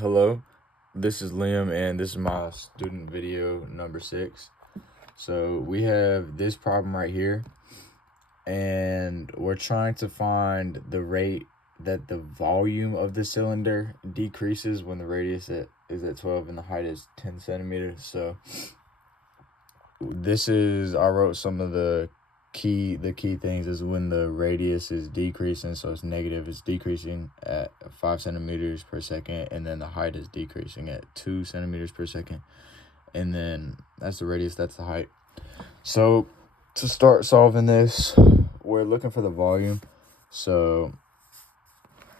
Hello, this is Liam, and this is my student video number 6. So we have this problem right here, and we're trying to find the rate that the volume of the cylinder decreases when the radius is at 12 and the height is 10 centimeters. So I wrote some of the key things is when the radius is decreasing, so it's negative, it's decreasing at 5 centimeters per second, and then the height is decreasing at 2 centimeters per second, and then that's the radius, that's the height. So to start solving this, we're looking for the volume. We're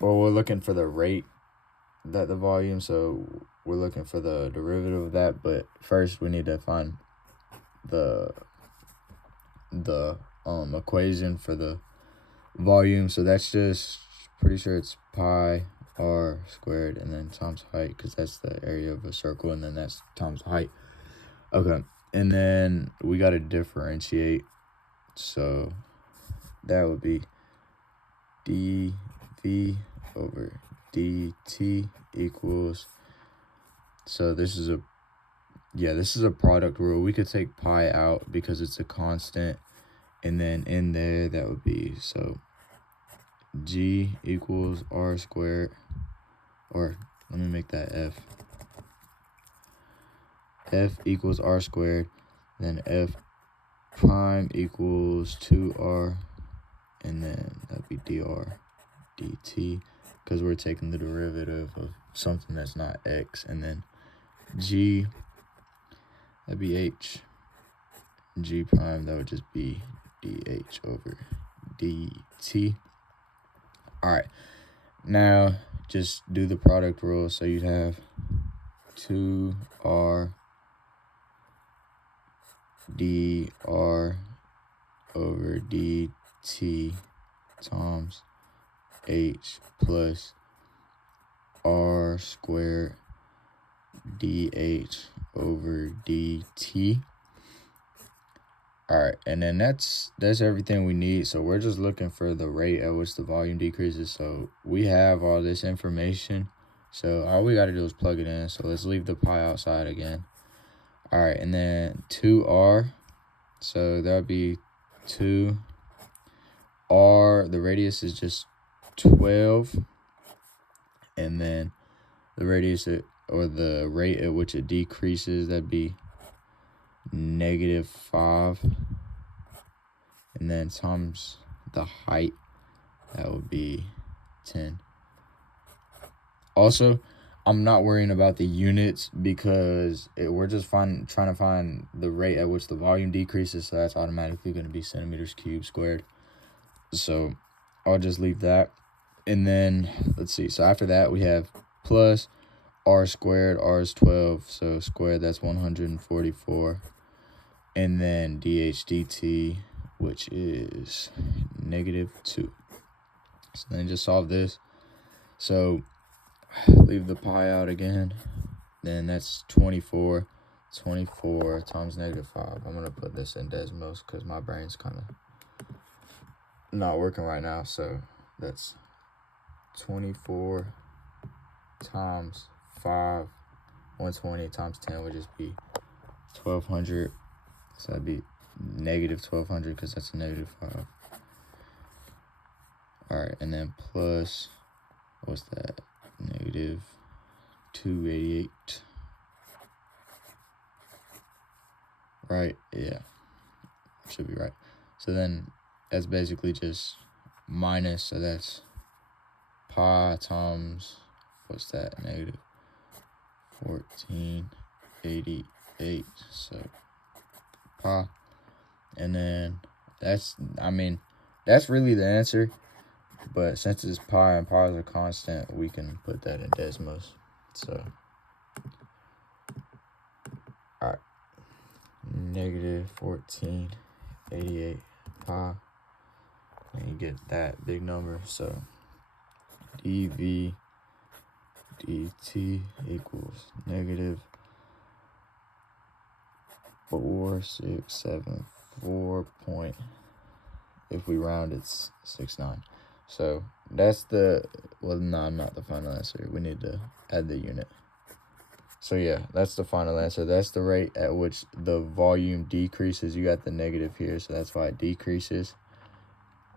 looking for the rate that the volume, so we're looking for the derivative of that, but first we need to find the equation for the volume. So that's just pretty sure it's pi r squared and then times height, because that's the area of a circle, and then that's times height. Okay, and then we got to differentiate, so that would be dv over dt equals, so this is a product rule. We could take pi out because it's a constant, and then in there that would be, so g equals r squared, or let me make that f equals r squared, then f prime equals 2r, and then that'd be dr dt, because we're taking the derivative of something that's not x, and then g, that'd be h, g prime, that would just be dh over dt. All right, now just do the product rule. So you'd have 2r dr over dt times h plus r squared dh over dt. All right, and then that's everything we need. So we're just looking for the rate at which the volume decreases. So we have all this information, so all we got to do is plug it in. So let's leave the pi outside again. All right, and then 2r, so that would be 2r, the radius is just 12, and then the radius or the rate at which it decreases, that'd be -5, and then times the height, that would be 10. Also, I'm not worrying about the units because we're just trying to find the rate at which the volume decreases, so that's automatically going to be centimeters cubed squared. So I'll just leave that. And then let's see, so after that we have plus r squared, r is 12, so squared, that's 144, and then dh dt, which is -2. So then just solve this. So leave the pi out again, then that's 24 times -5. I'm gonna put this in decimals because my brain's kind of not working right now. So that's 24 times 5, 120 times 10 would just be 1200. So that'd be -1200 because that's a -5. All right, and then plus, what's that? -288. Right? Yeah, should be right. So then that's basically just minus, so that's pi times, what's that, -1488, so pi, and then that's really the answer, but since it's pi and pi is a constant, we can put that in decimals. So all right, -1488 pi, and you get that big number. So dv dt equals -4674 point, if we round it's 69. So that's the, well, no, not the final answer. We need to add the unit. So yeah, that's the final answer. That's the rate at which the volume decreases. You got the negative here, so that's why it decreases.